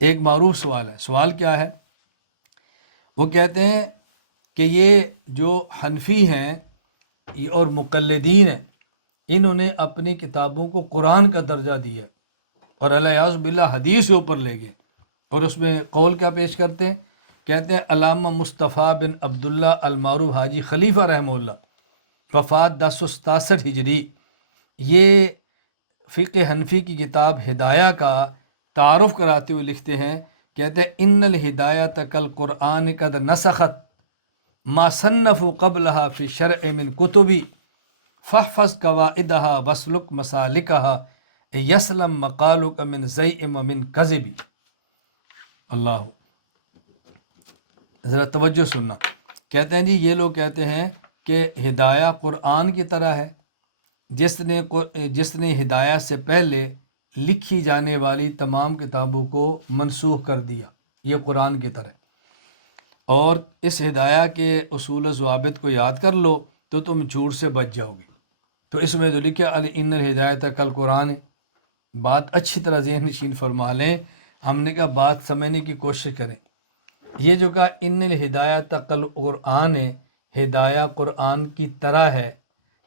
ایک معروف سوال ہے. سوال کیا ہے؟ وہ کہتے ہیں کہ یہ جو حنفی ہیں اور مقلدین ہیں، انہوں نے اپنی کتابوں کو قرآن کا درجہ دیا اور الیاذ باللہ حدیث کے اوپر لے گئے. اور اس میں قول کیا پیش کرتے ہیں؟ کہتے ہیں علامہ مصطفیٰ بن عبداللہ المعروف حاجی خلیفہ رحمہ اللہ، وفات 1067 ہجری. یہ فقہ حنفی کی کتاب ہدایہ کا تعارف کراتے ہوئے لکھتے ہیں، کہتے ہیں ان الہدایۃ کالقرآن قد نسخت ما صنفوا قبلها فی شرع من کتبی فاحفظ قواعدها واسلک مسالکها یسلم مقالک من زیء ومن کذب. اللہ، ذرا توجہ سننا. کہتے ہیں جی یہ لوگ کہتے ہیں کہ ہدایہ قرآن کی طرح ہے، جس نے ہدایہ سے پہلے لکھی جانے والی تمام کتابوں کو منسوخ کر دیا، یہ قرآن کی طرح. اور اس ہدایہ کے اصول و ضوابط کو یاد کر لو تو تم جھوٹ سے بچ جاؤ گے. تو اس میں جو لکھا ان الہدایۃ کل قرآن ہے، بات اچھی طرح ذہن نشین فرما لیں. ہم نے کہا بات سمجھنے کی کوشش کریں. یہ جو کہا ان الہدایۃ کل قرآن ہے، ہدایہ قرآن کی طرح ہے،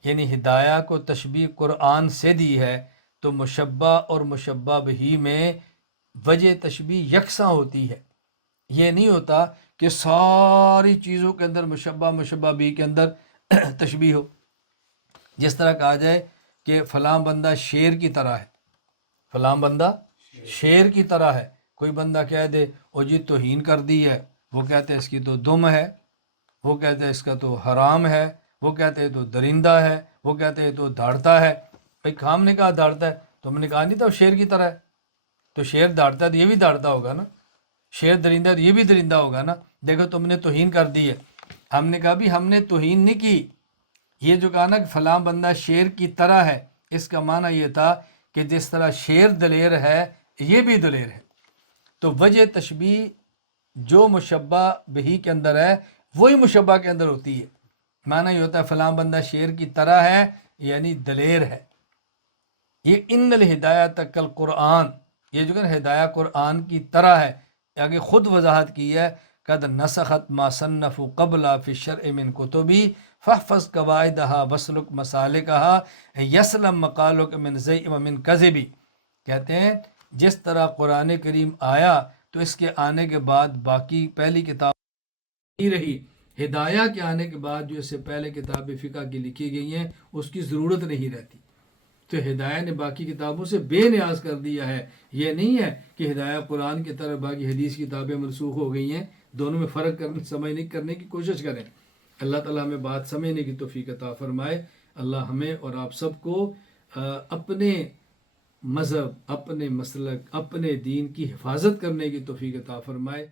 یعنی ہدایہ کو تشبیہ قرآن سے دی ہے. تو مشبہ اور مشبہ بہ میں وجہ تشبیہ یکساں ہوتی ہے. یہ نہیں ہوتا کہ ساری چیزوں کے اندر مشبہ بہ کے اندر تشبیہ ہو. جس طرح کہا جائے کہ فلاں بندہ شیر کی طرح ہے، فلاں بندہ شیر کی طرح ہے. کوئی بندہ کہہ دے او جی توہین کر دی ہے، وہ کہتے ہیں اس کی تو دم ہے، وہ کہتے ہیں اس کا تو حرام ہے، وہ کہتے ہیں تو درندہ ہے، وہ کہتے ہیں تو دھاڑتا ہے. بھائی ہم نے کہا دھاڑتا ہے، تم نے کہا نہیں تھا وہ شیر کی طرح ہے. تو شیر دھاڑتا ہے تو یہ بھی دھاڑتا ہوگا نا، شیر درندہ ہے تو یہ بھی درندہ ہوگا نا. دیکھو تم نے توہین کر دی ہے. ہم نے کہا بھی ہم نے توہین نہیں کی. یہ جو کہا نا کہ فلاں بندہ شیر کی طرح ہے، اس کا معنی یہ تھا کہ جس طرح شیر دلیر ہے یہ بھی دلیر ہے. تو وجہ تشبیہ جو مشبہ بہی کے اندر ہے وہی مشبہ کے اندر ہوتی ہے. معنی یہ ہوتا ہے فلاں بندہ شیر کی طرح ہے یعنی دلیر ہے. یہ ان الہدایۃ کالقرآن، یہ جو کہ ہدایہ قرآن کی طرح ہے، آگے خود وضاحت کی ہے قد نسخت ما صنفوا قبل فی الشرع من کتبی فاحفظ قواعدها واسلک مسالکها یسلم مقالک من زیء ومن کذب. کہتے ہیں جس طرح قرآن کریم آیا تو اس کے آنے کے بعد باقی پہلی کتاب نہیں رہی. ہدایہ کے آنے کے بعد جو اس سے پہلے کتاب فقہ کی لکھی گئی ہیں اس کی ضرورت نہیں رہتی. تو ہدایہ نے باقی کتابوں سے بے نیاز کر دیا ہے. یہ نہیں ہے کہ ہدایہ قرآن کی طرف باقی حدیث کی کتابیں منسوخ ہو گئی ہیں. دونوں میں فرق سمجھنے کرنے کی کوشش کریں. اللہ تعالیٰ ہمیں بات سمجھنے کی توفیق عطا فرمائے. اللہ ہمیں اور آپ سب کو اپنے مذہب، اپنے مسلک، اپنے دین کی حفاظت کرنے کی توفیق عطا فرمائے.